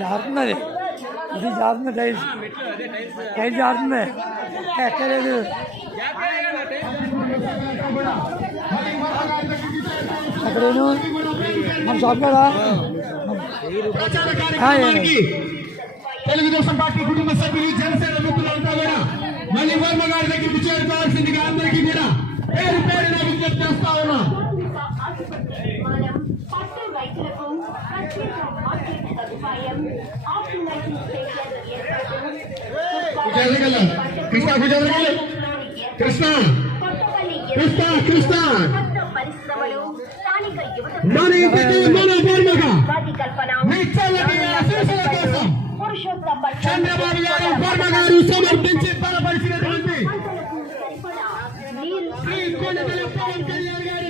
జారుతున్నది, ఇది జారుతుంది, tiles tiles జారుతుంది, ఎక్కలేదు. అక్కడేను మన షాప్ కదా. తెలుగుదేశం పార్టీ కుటుంబ సభ్యులు జనసేన మిత్రులంతా కూడా మళ్ళీ వర్మ గారి దగ్గరికి చేరుకోవాల్సిందిగా అందరికీ కూడా పేరు పేరున విజ్ఞప్తి చేస్తా ఉన్నాం. కృష్ణ కృష్ణ కృష్ణ కృష్ణ మన ఇంటికి మన వర్మగా చంద్రబాబు గారు వర్మ గారు సమర్పించి బలపరిచినటువంటి శ్రీ కొండపల్లి పవన్ కళ్యాణ్ గారి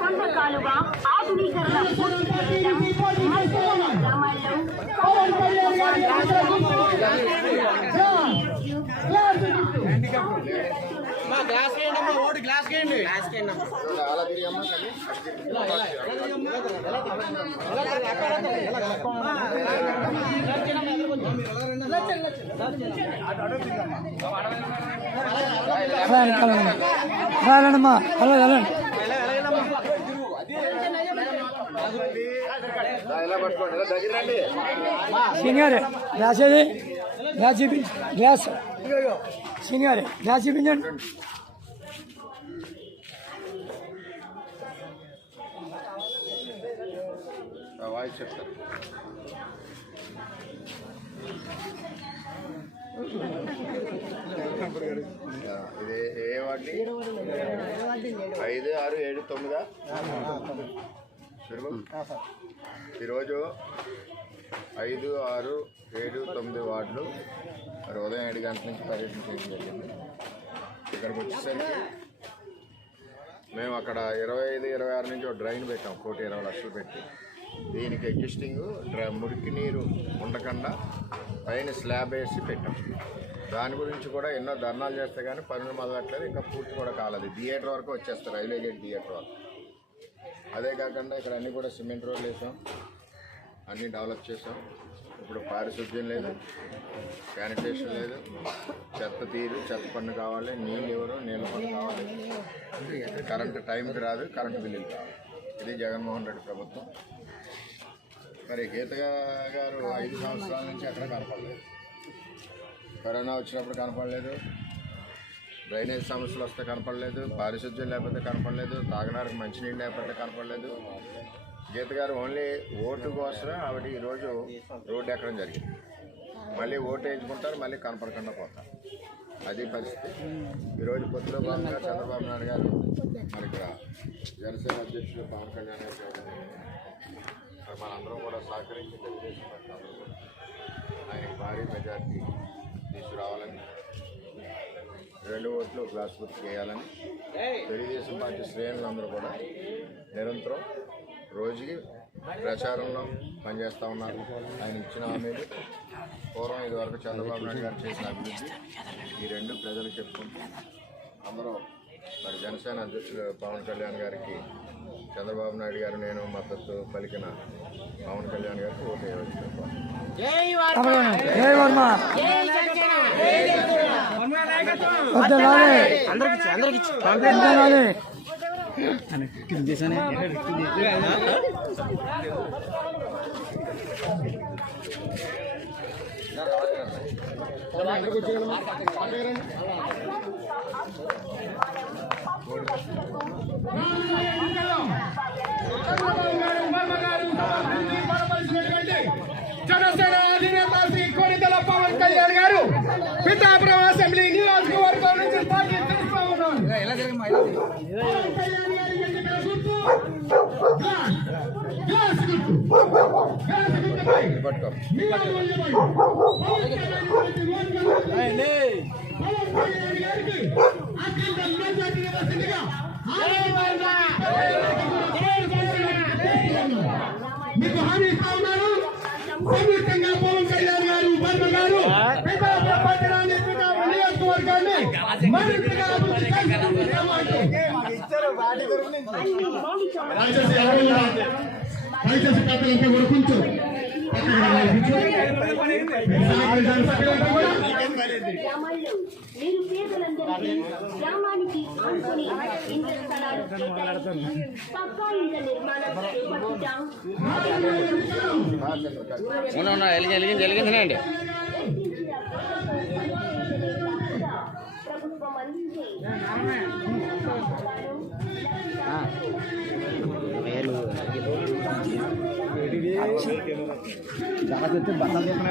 కొండకాలుగా ఆధునీకరణ వెళ్ళండమ్మా, వెళ్ళండి. సీనియర్ గ్యాస్ ఏది? గ్యాస్ చూపించండి. గ్యాస్ సీనియర్ గ్యాస్ చూపించండి. వాయిస్ చెప్తారు. ఇది ఏ వాడిని 5, 6, 7, 9 ఈరోజు 5, 6, 7, 9 వార్డులు మరి ఉదయం 7 గంటల నుంచి పర్యటన చేయడం జరిగింది. ఇక్కడికి వచ్చేసరికి మేము అక్కడ 25, 26 నుంచి ఒక డ్రైన్ పెట్టాం, 1,20,00,000 పెట్టి. దీనికి ఎగ్జిస్టింగ్ మురికి నీరు ఉండకుండా పైన స్లాబ్ వేసి పెట్టాం. దాని గురించి కూడా ఎన్నో ధర్నాలు చేస్తే కానీ పనులు మొదలట్లేదు, ఇంకా పూర్తి కూడా కాలేదు. థియేటర్ వరకు వచ్చేస్తారు, రైల్వే గేట్ థియేటర్ వరకు. అదే కాకుండా ఇక్కడ అన్నీ కూడా సిమెంట్ రోడ్లు వేసాం, అన్నీ డెవలప్ చేసాం. ఇప్పుడు పారిశుద్ధ్యం లేదు, శానిటేషన్ లేదు, చెత్త పన్ను కావాలి, నీళ్ళు ఎవరు, నీళ్ళ పన్ను కావాలి, కరెంటు టైంకి రాదు, కరెంటు బిల్లులు కావాలి. ఇది జగన్మోహన్ రెడ్డి ప్రభుత్వం. మరి గీత గారు 5 సంవత్సరాల నుంచి అక్కడ కనపడలేదు. కరోనా వచ్చినప్పుడు కనపడలేదు, డ్రైనేజ్ సమస్యలు వస్తే కనపడలేదు, పారిశుద్ధ్యం లేకపోతే కనపడలేదు, తాగడానికి మంచినీళ్ళు లేకపోతే కనపడలేదు. గీత గారు ఓన్లీ ఓటు కోసమే ఆవిడ ఈరోజు రోడ్డు ఎక్కడం జరిగింది. మళ్ళీ ఓటు వేయించుకుంటారు, మళ్ళీ కనపడకుండా పోతారు. అది పరిస్థితి. ఈరోజు పొద్దులో భాగంగా చంద్రబాబు నాయుడు గారు మరి ఇక్కడ జనసేన అధ్యక్షులు పవన్ కళ్యాణ్ గారు మనందరం కూడా సహకరించి తెలుగుదేశం ఆయనకి భారీ మెజార్టీ తీసుకురావాలని, 2 ఓట్లు గ్లాస్ గుర్తు చేయాలని తెలుగుదేశం పార్టీ శ్రేణులందరూ కూడా నిరంతరం రోజుకి ప్రచారంలో పనిచేస్తూ ఉన్నారు. ఆయన ఇచ్చిన హామీలు, పూర్వం ఇదివరకు చంద్రబాబు నాయుడు గారు చేసిన అభివృద్ధి, ఈ 2 ప్రజలకు చెప్పుకుంటూ అందరూ మరి జనసేన అధ్యక్షులు పవన్ కళ్యాణ్ గారికి చంద్రబాబు నాయుడు గారు నేను మద్దతు పలికిన పవన్ కళ్యాణ్ గారికి ఓటు వేయవచ్చు. జనసేన అధినేత శ్రీ కొణిదెల పవన్ కళ్యాణ్ గారు పిఠాపురం అసెంబ్లీ నియోజకవర్గం నుంచి పార్టీ తెలుస్తూ ఉన్నారు. పవన్ కళ్యాణ్ గారి ఎన్నికల గుర్తు గ్లాస్ గుర్తు. గ్లాస్ గుర్తుపై మీ అమూల్యమై పవన్ కళ్యాణ్ గారికి అత్యంత మెజారిటీ వస్తుందిగా మీకు హామీ ఇస్తా ఉన్నారు. సంయుక్తంగా పవన్ కళ్యాణ్ గారు, వర్మ గారు పిఠాపురం పట్టణాన్ని, పిఠాపురం నియోజకవర్గాన్ని మరింతగా అభివృద్ధి చేస్తామంటూ దయచేసి ఎవరు కూడా దయచేసి పెద్దలంతా కూడా కొంచెం పక్కకి రావాలి. గ్రామాల్లో నిరుపేదలందరికీ గ్రామానికి ఆనుకుని ఇంటి స్థలాలు కేటాయించి పక్కా ఇంటి నిర్మాణం చేపట్టుట ప్రభుత్వం అందించే బట్టలు చెప్పిన